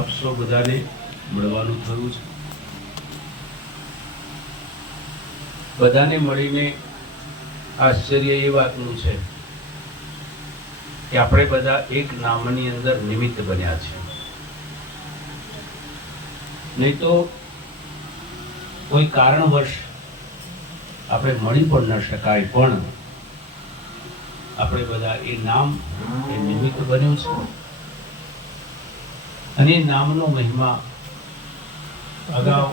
આપ સૌ બધાને મળવાનું થયું છે. બધાને મળીને આશ્ચર્ય એ વાતનું છે કે આપણે બધા એક નામની અંદર નિમિત્ત બન્યા છે. નહીં તો કોઈ કારણવશ આપણે મળી પણ ન શકાય, પણ આપણે બધા એ નામ એ નિમિત્ત બન્યું છે. અને એ નામનો મહિમા અગાઉ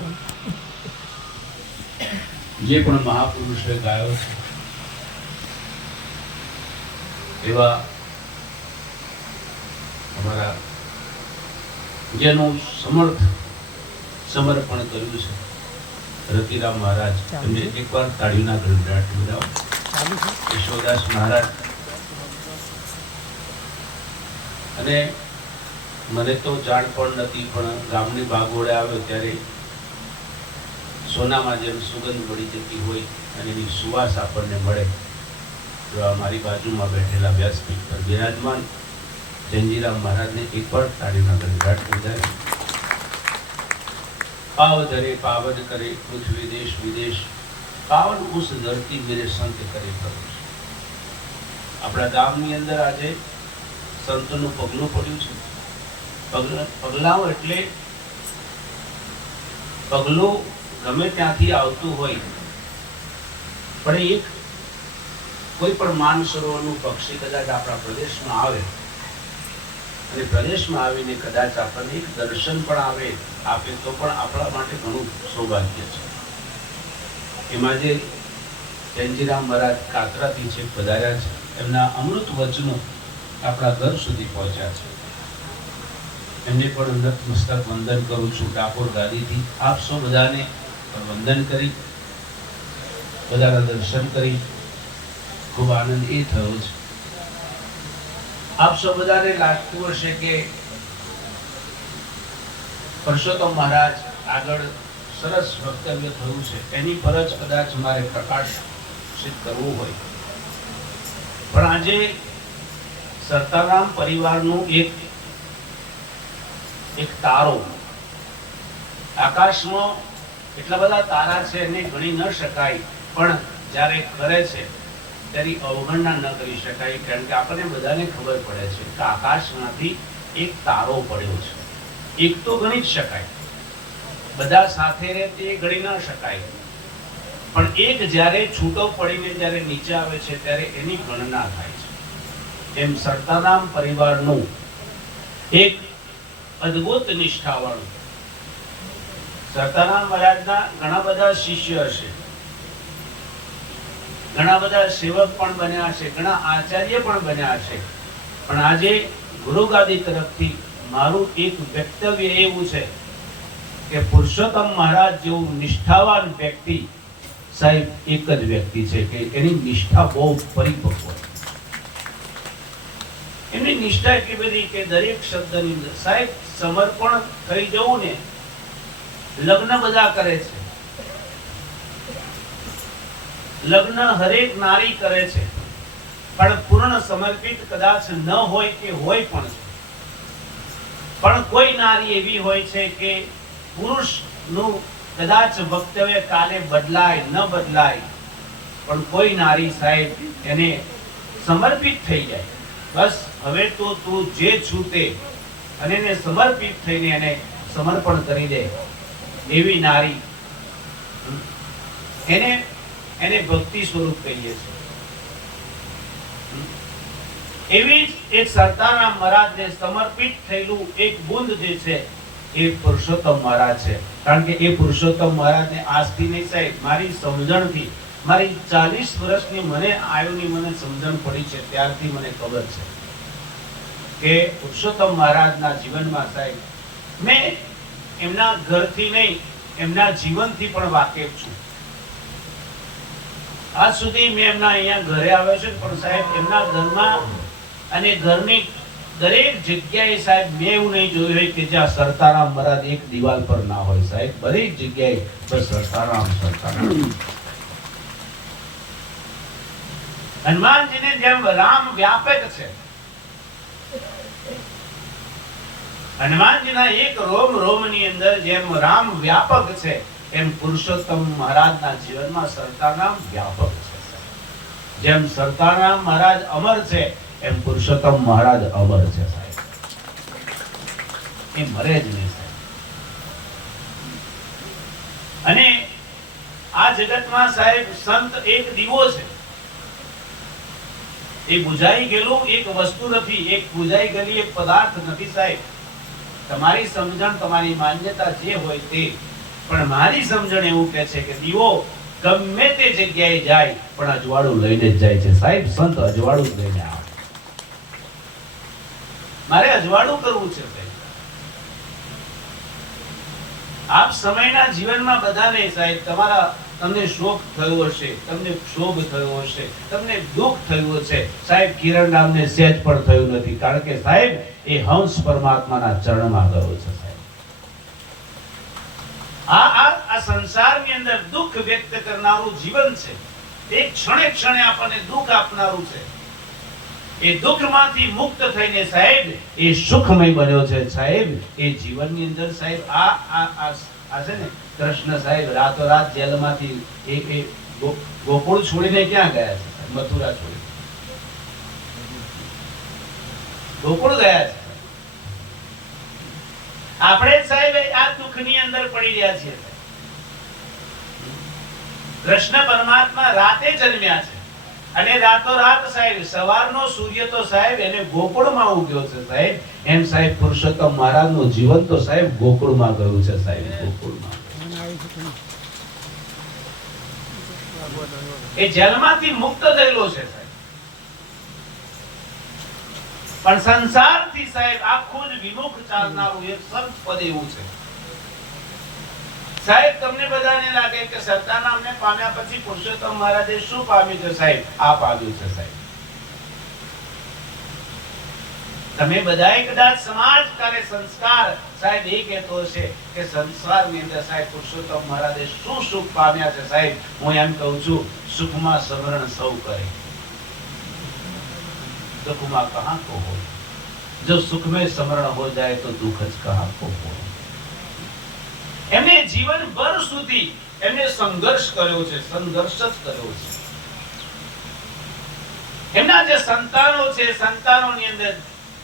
જે પણ મહાપુરુષોએ ગાયો છે એવા અમારા જેનું સમર્પણ કર્યું છે રતિરામ મહારાજ, એમને એકવાર તાળીના ગણગડાટ બોલાવો. યશોદાસ મહારાજ, અને મને તો જાણ પણ નથી, પણ ગામની બાગોળે આવ્યો ત્યારે સોનામાં જેમ સુગંધ મળી જતી હોય અને એની સુવાસ આપણને મળે, તો મારી બાજુમાં બેઠેલા વ્યાસપીઠ પર બિરાજમાન જંજીરામ મહારાજને એકવાર તાળીના ગણગડાટ બોલાવ્યો. पाव धरे पावन करे पृथ्वी देश विदेश, पावन उस धरती मेरे संत करे प्रवेश. આપણા ગામની અંદર આજે સંતનું પગલું પડ્યું છે. પગલાઓ એટલે પગલું ગમે ત્યાંથી આવતું હોય, પણ એક કોઈ પણ માનસરોવરનું પક્ષી કદાચ આપણા પ્રદેશમાં આવે અને પ્રદેશમાં આવીને કદાચ આપણને એક દર્શન પણ આપે તો પણ આપણા માટે ઘણું સૌભાગ્ય છે. એમાં જે જયંતિરામ મહારાજ કાતરાથી છે પધાર્યા છે, એમના અમૃત વચનો આપણા ઘર સુધી પહોંચ્યા છે. એમને પણ નતમસ્તક વંદન કરું છું ડાકોર ગાદીથી. આપ સૌ બધાને વંદન કરી, બધાના દર્શન કરી ખૂબ આનંદ એ થયો છે. આપ સૌ બધાને લાગતું હશે કે પરસોત્તમ મહારાજ આગળ સરસ વક્તવ્ય થયું છે, એની પર જ કદાચ મારે પ્રકાશિત કરવું હોય. પણ આજે સરતારામ પરિવારનું એક તારો, આકાશમાં એટલા બધા તારા છે એને ગણી ન શકાય, પણ જ્યારે કરે છે ત્યારે અવગણના ન કરી શકાય. કારણ કે આપણને બધાને ખબર પડે છે કે આકાશમાંથી એક તારો પડ્યો છે. એક તો ગણી જ શકાય, બધા સાથે રહે તે ગણી ન શકાય, પણ એક જ્યારે છૂટો પડીને જ્યારે નીચે આવે છે ત્યારે એની ગણના થાય છે. એમ સરતારામ પરિવારનું એક અદ્ભુત નિષ્ઠાવાળું, સરતારામ મહારાજના ઘણા બધા શિષ્ય હશે, ઘણા બધા સેવક પણ બન્યા છે, ઘણા આચાર્ય પણ બન્યા છે, પણ આજે ગુરુગાદી તરફથી મારું એક વક્તવ્ય એવું છે કે પુરુષોત્તમ મહારાજ જેવું નિષ્ઠાવાન વ્યક્તિ સાહેબ એક જ વ્યક્તિ છે કે એની નિષ્ઠા બહુ પરિપક્વ. એમની નિષ્ઠા એટલી બધી કે દરેક શબ્દની અંદર સાહેબ સમર્પણ થઈ જવું ને. લગ્ન બધા કરે છે, લગ્ન હરેક નારી કરે છે, પણ પૂર્ણ સમર્પિત કદાચ ન હોય કે હોય પણ છે. પણ કોઈ નારી એવી હોય છે કે પુરુષનું કદાચ વક્તવ્ય કાલે બદલાય ન બદલાય, પણ કોઈ નારી સાહેબ એને સમર્પિત થઈ જાય, બસ હવે તો તું જે છૂટે અને એને સમર્પિત થઈને એને સમર્પણ કરી દે, એવી નારી એને ભક્તિ સ્વરૂપ કહીએ છીએ. એવી જ એક સરતારામ મહારાજને સમર્પિત થયેલું એક બુંદ જે છે એ પુરુષોત્તમ મહારાજ છે. કારણ કે એ પુરુષોત્તમ મહારાજને આજથી નહીં સાહેબ, મારી સમજણથી, મારી 40 વર્ષની મને સમજણ પડી છે ત્યારથી મને ખબર છે કે પુરુષોત્તમ મહારાજના જીવનમાં સાહેબ મેં એમના ઘરથી નહીં, એમના જીવનથી પણ વાકેફ છું. આજ સુધી મેં એમના અહીંયા ઘરે આવ્યો છે, પણ સાહેબ એમના ઘરમાં અને ઘરની દરેક જગ્યાએ સાહેબ મેં એવું નહીં જોયું હોય કે જ્યાં સરતારામ મહારાજ એક દિવાલ પર ના હોય. સાહેબ દરેક જગ્યાએ બસ સરતારામ. હનુમાનજીને જેમ રામ વ્યાપક છે, હનુમાનજીના એક રોમ રોમની અંદર જેમ રામ વ્યાપક છે એમ પુરુષોત્તમ મહારાજના જીવનમાં સરતાનામ વ્યાપક છે. જેમ સરતાનામ મહારાજ અમર છે એમ પુરુષોત્તમ મહારાજ અમર છે સાહેબ. એ મરે જ નહીં સાહેબ. અને આ જગતમાં સાહેબ સંત એક દીવો છે. એ બુજાઈ ગયેલું એક વસ્તુ નથી, એક બુજાઈ ગયેલી એક પદાર્થ નથી સાહેબ. તમારી સમજણ, તમારી માન્યતા જે હોય તે, પણ મારી સમજણ એવું કહે છે કે દીવો ગમે તે જગ્યાએ જાય પણ અજવાળું લઈને જ જાય છે સાહેબ. સંત અજવાળું લઈને આવે. મારે અજવાળું કરવું છે સાહેબ. આપ સમયના જીવનમાં બધાને સાહેબ તમને શોક થયો હશે, તમને ક્ષોભ થયો હશે, તમને દુઃખ થયું હશે સાહેબ. કિરણ નામને સહેજ પણ થયું નથી, કારણ કે સાહેબ એ હંસ પરમાત્માના ચરણમાં ગયો છે સાહેબ. આ સંસારની અંદર દુઃખ વ્યક્ત કરનારું જીવન છે. એક ક્ષણે ક્ષણે આપણને દુઃખ આપનારું છે. એ દુઃખમાંથી મુક્ત થઈને સાહેબ એ સુખમય બન્યો છે સાહેબ. એ જીવનની અંદર સાહેબ આ છે ને કૃષ્ણ સાહેબ રાતોરાત જેલમાંથી એ ગોકુળ છોડીને ક્યાં ગયા છે? મથુરા છોડી ગોકુળ ગયા છે. આપણે સાહેબ આ દુઃખની અંદર પડી રહ્યા છીએ. કૃષ્ણ પરમાત્મા રાતે જન્મ્યા છે અને રાતોરાત સાહેબ સવારનો સૂર્ય તો સાહેબ એને ગોકુળમાં ઉગ્યો છે સાહેબ. એમ સાહેબ પુરુષોત્તમ મહારાજનું જીવન તો સાહેબ ગોકુળમાં ગયું છે સાહેબ. ગોકુળમાં એ જેલમાંથી મુક્ત થયેલો છે સાહેબ. પણ સંસારથી સાહેબ આખું જ વિમુખ ચાલનારું એક સંત પદ એવું છે સાહેબ. તમને બધાને લાગે કે સત્તાનામને પામ્યા પછી પુરુષોત્તમ મહારાજે શું પામ્યું છે સાહેબ? આ પામ્યું છે સાહેબ. તમે બધાએ કદાચ સમાજ કરે સંસ્કાર સાહેબ એ કહેતો હશે કે સંસારની અંદર સાહેબ પુરુષોત્તમ મહારાજે શું સુખ પામ્યા છે સાહેબ? હું એમ કહું છું, સુખમાં સમરણ સૌ કરે, दुख कहां को हो. जो सुख में समरण हो जाए तो दुख ज कहां को हो. એમને જીવન ભર સુધી એમને સંઘર્ષ કર્યો છે, સંઘર્ષ જ કર્યો છે. એમના જે સંતાનો છે, સંતાનોની અંદર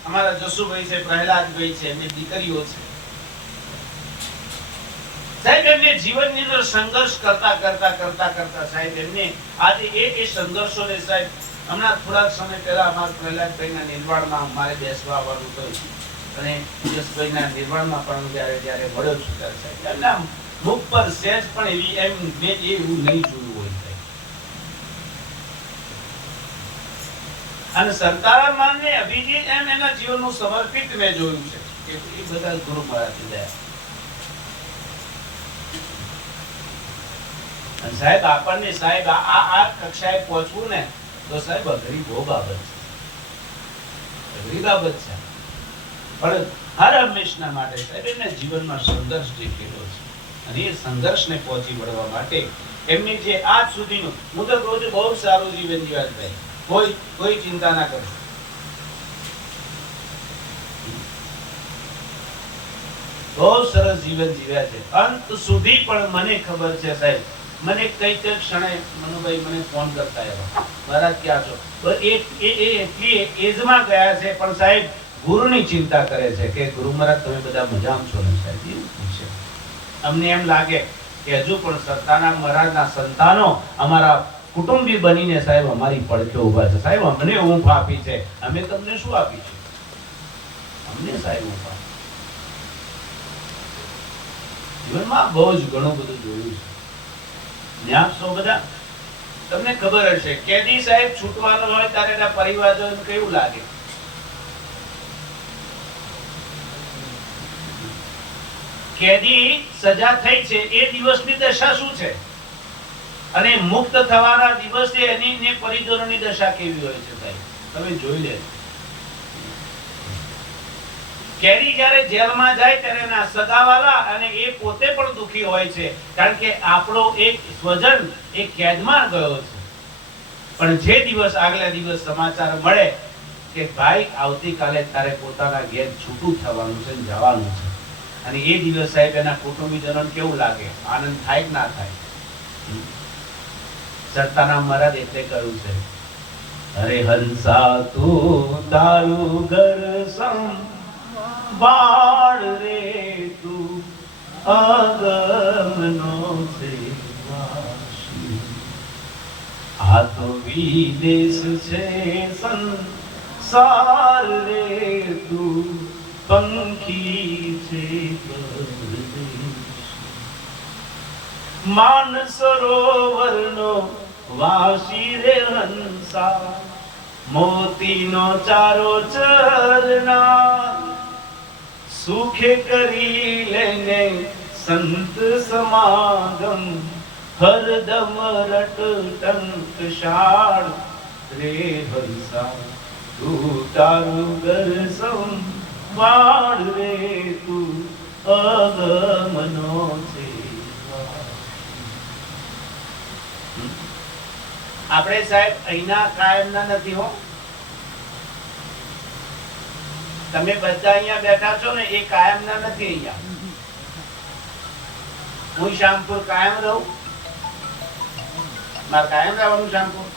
અમારા જસુભાઈ છે, પ્રહલાદભાઈ છે, એમની દીકરીઓ છે સાહેબ. એમને જીવનની અંદર સંઘર્ષ કરતા કરતા કરતા કરતા સાહેબ એમને આજે એ સંઘર્ષોને સાહેબ હમણાં થોડાક સમય પહેલા અમારા પ્રહલાદભાઈના નિર્વાણમાં મારે બેસવા આવવાનું થયું અને યશભાઈના નિર્વાણમાં પણ જ્યારે જ્યારે મળ્યો છું ત્યારે સાહેબ એમના મુખ પર સહેજ પણ એવી એમ મેં એવું નહીં જોયું હોય સાહેબ. અને સરતારામાનને અભિજીત એમ એના જીવનનું સમર્પિત મેં જોયું છે કે એ બધા ગુરુ મહારાજથી દયા. અને સાહેબ આપણને સાહેબ આ કક્ષાએ પહોંચવું ને તો સાહેબ અઘરી બહુ બાબત છે, અઘરી બાબત છે. પણ હર હંમેશના માટે સાહેબ એમના જીવનમાં સંઘર્ષ દેખેલો છે અને એ સંઘર્ષને પહોંચી વળવા માટે એમની જે આજ સુધીનું, હું તો કહું છું બહુ સારું જીવન જીવ્યા ભાઈ. કોઈ ચિંતા ના કરશો. બહુ સરસ જીવન જીવ્યા છે અંત સુધી. પણ મને ખબર છે સાહેબ, મને કઈ કઈ ક્ષણે મનુભાઈ મને ફોન કરતા એવા મહારાજ ક્યાં છો, એટલી એજમાં ગયા છે પણ સાહેબ ગુરુની ચિંતા કરે છે કે ગુરુ મહારાજ તમે બધા મજામાં છો ને સાહેબ, એવું પૂછે. અમને એમ લાગે કે હજુ પણ સત્તાના મહારાજના સંતાનો અમારા કુટુંબી બનીને સાહેબ અમારી પડખે ઉભા છે. સાહેબ અમને ઊંઘ આપી છે, અમે તમને શું આપી છે? અમને સાહેબ ઊંઘ આપી. જીવનમાં બહુ જ ઘણું બધું જોયું છે. બધા તમને ખબર હશે કેદી સાહેબ છૂટવાનો હોય ત્યારે એના પરિવારજનો કેવું લાગે? કેદી સજા થઈ છે એ દિવસની દશા શું છે અને મુક્ત થવાના દિવસે એની પરિજનોની દશા કેવી હોય છે સાહેબ તમે જોઈ લેજો. કેદી જ્યારે જેલમાં જાય ત્યારે એના સગાવાલા અને એ પોતે પણ દુખી હોય છે, કારણ કે આપણો એક સ્વજન એ કેદમાં ગયો છે. પણ જે દિવસ આગલા દિવસ સમાચાર મળે કે ભાઈ આવતીકાલે તારે પોતાના ઘેર છૂટું થવાનું છે, જવાનું છે, અને એ દિવસ સાહેબ એના કુટુંબીજનોને કેવું લાગે? આનંદ થાય કે ના થાય? સત્તારામ મહારાજ એટલે કહ્યું છે, અરે હંસા તું તારું ઘર સંભાળ રે, તું અગમનો છે વાસી, આ તો વિદેશ છે સંસાર રે, તું પંખી છે પરદેશી, માન સરોવરનો વાસી રે હંસા, મોતીનો ચારો ચરણા, સુખે કરી લેને સંત સમાગમ, હરદમ રટ ટંકશાળ રે હંસા, તું તારું ઘર સંભાળ રે, તું અગમનો છે. આપણે સાહેબ અહીંના કાયમના નથી હો. તમે બધા અહીંયા બેઠા છો ને, એ કાયમના નથી. અહીંયા હું શ્યામપુર કાયમ રહું, મારે કાયમ રહેવાનું શ્યામપુર.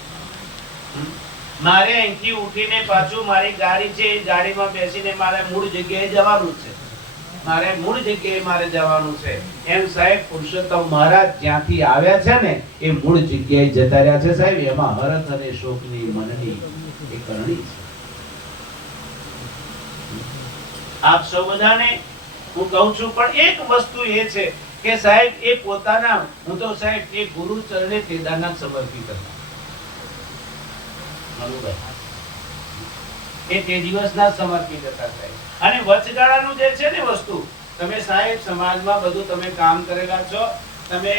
મારે અહીંથી ઉઠીને પાછું મારી ગાડી છે, એ ગાડીમાં બેસીને મારે મૂળ જગ્યાએ જવાનું છે. મારે મૂળ જગ્યાએ મારે જવાનું છે. એમ સાહેબ પુરુષોત્તમ મહારાજ જ્યાંથી આવ્યા છે ને, એ મૂળ જગ્યાએ જતા રહ્યા છે સાહેબ. એમાં હરખ અને શોકની મનની એ કરણી છે. આપ સૌ બધાને હું કહું છું, પણ એક વસ્તુ એ છે કે સાહેબ એ પોતાના, હું તો સાહેબ એ ગુરુ ચરણે તેદાના સમર્પિત હતા. એ તે દિવસના સમર્પિત હતા સાહેબ. અને વચગાળાનું જે છે ને વસ્તુ, તમે સાહેબ સમાજમાં બધું તમે કામ કરેલા છો. તમે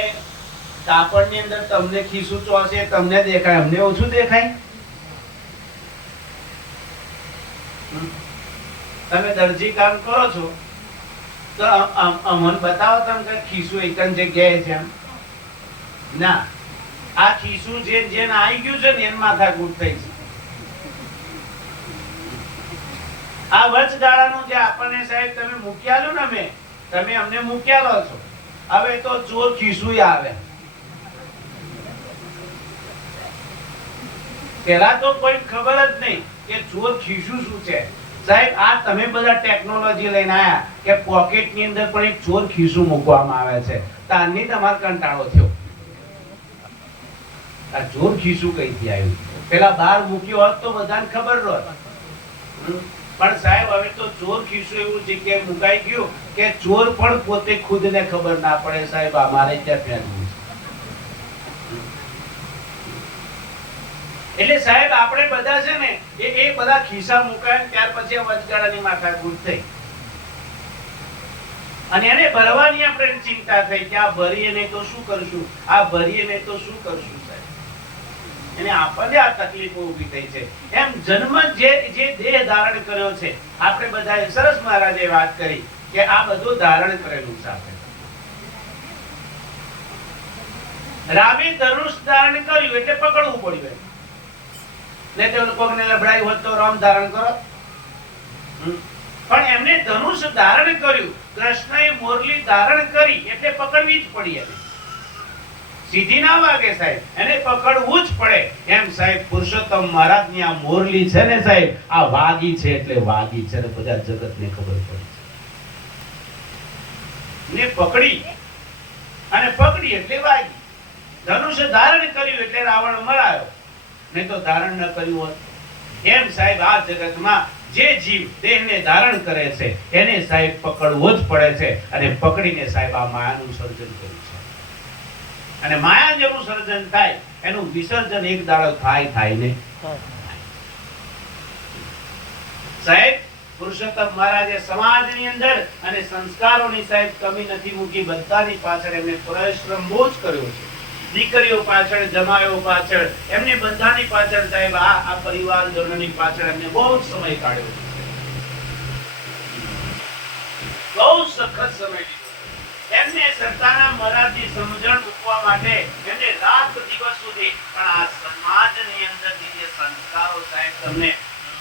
કાપડની અંદર તમને ખીસું ચોસે, તમને દેખાય, અમને ઓછું દેખાય. તમે દરજી કામ કરો છો તો અમને બતાવો તમે કે ખીસું એકન જગ્યાએ છે એમ ના. આ ખીસું જે જેને આવી ગયું છે ને એન માથાકૂટ થઈ છે. આ વચગાળાનું જે આપણને સાહેબ તમે મૂક્યાલું ને, તમે અમને મૂક્યાલો છો. હવે તો ચોર ખીસું આવે. પેલા તો કોઈ ખબર જ નહીં કે ચોર ખીસું શું છે સાહેબ. આ તમે બધા ટેકનોલોજી લઈને આયા કે પોકેટ ની અંદર પણ એક ચોર ખીસું મૂકવામાં આવે છે. તારની તમારે કંટાળો થયો. આ ચોર ખીસું કઈથી આવ્યું? પેલા બહાર મૂક્યો હોત તો બધાને ખબર હોત. પણ સાહેબ હવે તો ચોર ખીસું એવું જગ્યાએ મુકાઈ ગયું કે ચોર પણ પોતે ખુદને ખબર ના પડે સાહેબ અમારે ત્યાં ફેરવું છે. એટલે સાહેબ આપણે બધા છે ને એ બધા ખિસ્સા મુકાય ત્યાર પછી વચગાળાની માથાકૂટ થઈ. અને એને ભરવાની આપણે ચિંતા થઈ કે આ ભરીએ નહીં તો શું કરશું, આ ભરીએ નહીં તો શું કરશું સાહેબ. એને આપણને આ તકલીફો ઊભી થઈ છે. એમ જન્મ જે દેહ ધારણ કર્યો છે, આપણે બધાએ સરસ મહારાજે વાત કરી કે આ બધું ધારણ કરેલું છે. આપણે રામે ધનુષ ધારણ કર્યું એટલે પકડવું પડ્યું. ને તે લોકોને લબડાઈ હોત તો રામ ધારણ કરો. પણ એમને ધનુષ ધારણ કર્યું, કૃષ્ણએ મોરલી ધારણ કરી એટલે પકડવી જ પડી. એને સીધી ના વાગે સાહેબ, એને પકડવું જ પડે. એમ સાહેબ પુરુષોત્તમ મહારાજની આ મોરલી છે ને સાહેબ, આ વાગી છે એટલે વાગી છે ને બધા જગતને ખબર પડી છે. ને પકડી અને પકડી એટલે વાગી. ધનુષ ધારણ કર્યું એટલે રાવણ મરાયો, નહીં તો ધારણ ન કર્યું હોત. એમ સાહેબ આ જગતમાં જે જીવ દેહને ધારણ કરે છે એને સાહેબ પકડવો જ પડે છે. અને પકડીને સાહેબ આ માયાનું સર્જન કર્યું છે. અને માયા જેનું સર્જન થાય એનું વિસર્જન એક દાડો થાય ને સાહેબ. પુરુષોત્તમ મહારાજે સમાજની અંદર અને સંસ્કારોની સાહેબ કમી નથી મૂકી. બધાની પાછળ એમને પરિશ્રમ બહુ જ કર્યો છે. દીકરીઓ પાછળ, જમાયો પાછળ, એમને બધાની પાછળ સાહેબ આ પરિવારજનોની પાછળ એમને બહુ સમય કાઢ્યો છે. બહુ સખત સમય લીધો. એમને સત્તાના મહારાજની સમજણ મૂકવા માટે એમને રાત દિવસ સુધી પણ આ સમાજની અંદરની જે સંસ્કારો સાહેબ તમને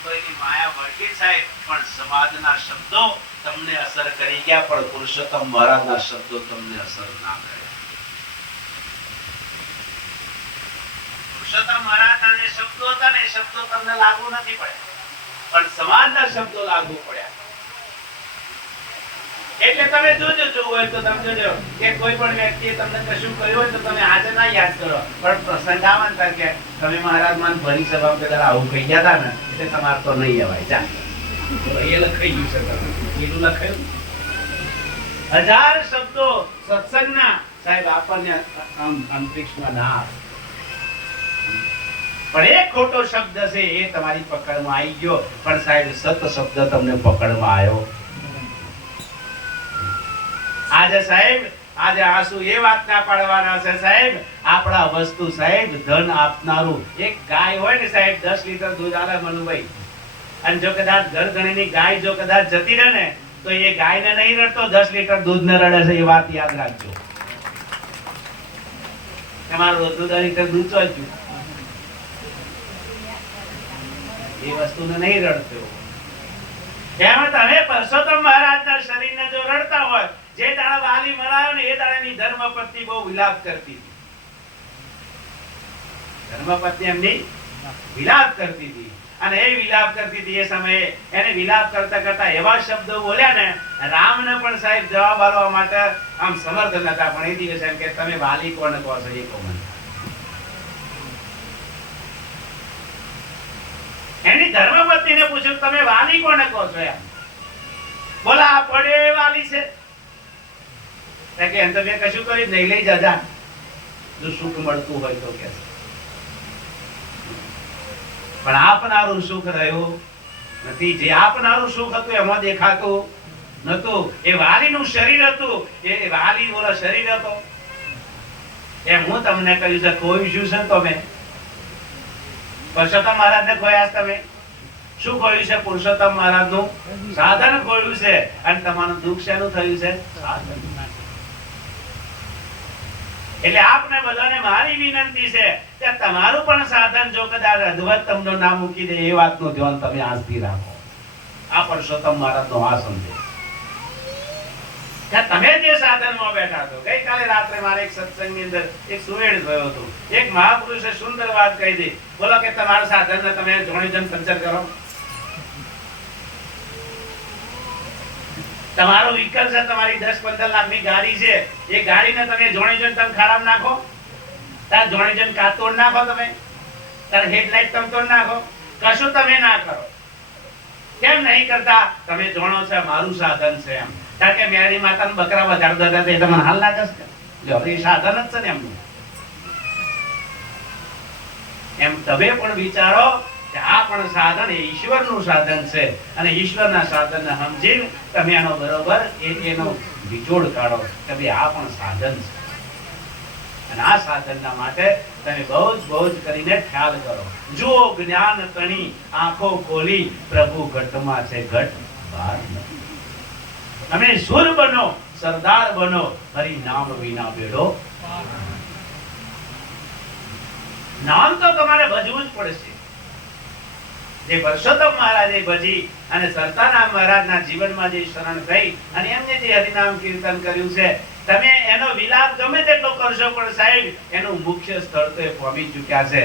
તો એની માયા વળગી સાહેબ, પણ સમાજના શબ્દો તમને અસર કરી ગયા, પણ પુરુષોત્તમ મહારાજના શબ્દો તમને અસર ના કરે. પુરુષોત્તમ મહારાજના જે શબ્દો હતા ને, એ શબ્દો તમને લાગુ નથી પડ્યા, પણ સમાજના શબ્દો લાગુ પડ્યા. એટલે તમે જોજો, જોવું હોય તો તમે જોજો કે કોઈ પણ વ્યક્તિએ તમને કશું કહ્યું હોય તો તમે આજે ના યાદ કરો, પણ પ્રસંગ આવે ને કે તમે મહારાજ માન ભરી સભા પેલા આવું કહી ગયા હતા ને, એટલે તમારે તો નહીં અવાય. જા એ લખાઈ ગયું છે, એટલું લખાયું. 1000 શબ્દો સત્સંગના સાહેબ આપણને અંતરિક્ષમાં ના આવે, પણ એક ખોટો શબ્દ છે એ તમારી પકડમાં આવી ગયો, પણ સાહેબ સત શબ્દ તમને પકડમાં આવ્યો. આજે સાહેબ, આજે આંસુ એ વાત ના પાડવાના છે સાહેબ, આપણા વસ્તુ સાહેબ ધન આપનારું એક ગાય હોય ને સાહેબ, 10 લીટર દૂધ આલે મનુભાઈ, અને જો કદાચ ઘર ગણીની ગાય જો કદાચ જતી રહે ને, તો એ ગાયને નહીં રડતો, 10 લીટર દૂધ ને રડે છે. એ વાત યાદ રાખજો. તમારું 10 લીટર દૂધ ચોચ્યું, એ વસ્તુને નહીં રડતો. એમાં તમે પરસોત્તમ મહારાજના શરીરને જો રડતા હોય, જે દાડા વાલી મળાયો ને, એ દાડાની ધર્મપત્ની બહુ વિલાપ કરતી હતી. ધર્મપત્ની એમની વિલાપ કરતી હતી, અને એ વિલાપ કરતી હતી. એ સમયે એને વિલાપ કરતા કરતા એવા શબ્દો બોલ્યા ને, રામને પણ સાહેબ જવાબ આપવા માટે આમ સમર્થ નતા, પણ એ દિવસે એમ કે તમે વાલી કોને કહો છો, એ કહો મને. એની ધર્મપત્નીને પૂછ્યું તમે વાલી કોને કહો છો? એમ બોલા પડે વાલી છે કે એમ તો મેં કશું કરી નહીં, લઈ જા જો સુખ મળતું હોય તો કે. પણ આપનારું સુખ રહ્યું નથી. જે આપનારું સુખ હતું એમાં દેખાતું નતું. એ વાલીનું શરીર હતું, એ વાલી બોલો શરીર હતો. એમ હું તમને કહ્યું છે, કોઈ શું છે તમે પુરુષોત્તમ મહારાજને ખોયા તમે. શું ખોયું છે? પુરુષોત્તમ મહારાજનું સાધન ખોયું છે. અને તમારું દુઃખ શેનું થયું છે? સાધન. એટલે આપને બધાને મારી વિનંતી છે કે તમારું પણ સાધન જો કદાચ અદ્વૈત તમને ના મૂકી દે, એ વાતનું ધ્યાન તમે આજથી રાખો. આ પુરુષોત્તમ મહારાજનો આ સંદેશ કે તમે જે સાધનમાં બેઠા છો. ગઈકાલે રાત્રે મારે એક સત્સંગની અંદર એક સુવેડ થયો હતો. એક મહાપુરુષે સુંદર વાત કહી હતી. બોલો કે તમારા સાધનને તમે જોણીજન સંચાર કરો. તમારો વ્હીકલ છે, તમારી 10-15 લાખની ગાડી છે, એ ગાડીને તમે જોણીજન તમે ખરાબ નાખો, તાર જોણીજન કાચ તોડ નાખો, તમે તાર હેડલાઇટ તમે તોડ નાખો, કશું તમે ના કરો. કેમ નહીં કરતા? તમે જોણો છો મારું સાધન છે એમ. કારણ કે મેરી માતાને બકરા વધારતા હતા, એ તમને હાલ લાગે છે. એ સાધન જ છે ને એમનું. એમ તમે પણ વિચારો કે આ પણ સાધન એ ઈશ્વરનું સાધન છે, અને ઈશ્વરના સાધનને સમજીને તમે એનો બરોબર એનો વિજોડ કાઢો કે ભાઈ આ પણ સાધન છે. અને આ સાધનના માટે તમે બહુ જ કરીને ખ્યાલ કરો. જો જ્ઞાન તણી આંખો ખોલી, પ્રભુ ઘટમાં છે, ઘટ બહાર નથી. તમે સુર બનો, સરદાર બનો, હરિ નામ વિના બેડો. નામ તો તમારે ભજવું જ પડશે. જે પુરુષોત્તમ મહારાજે ભજી અને સરદારનામ મહારાજના જીવનમાં જે શરણ થઈ અને એમને જે હરિનામ કીર્તન કર્યું છે, તમે એનો વિલાપ ગમે તેટલો કરશો, પણ સાહેબ એનું મુખ્ય સ્થળ તો એ પહોંચી ચૂક્યા છે.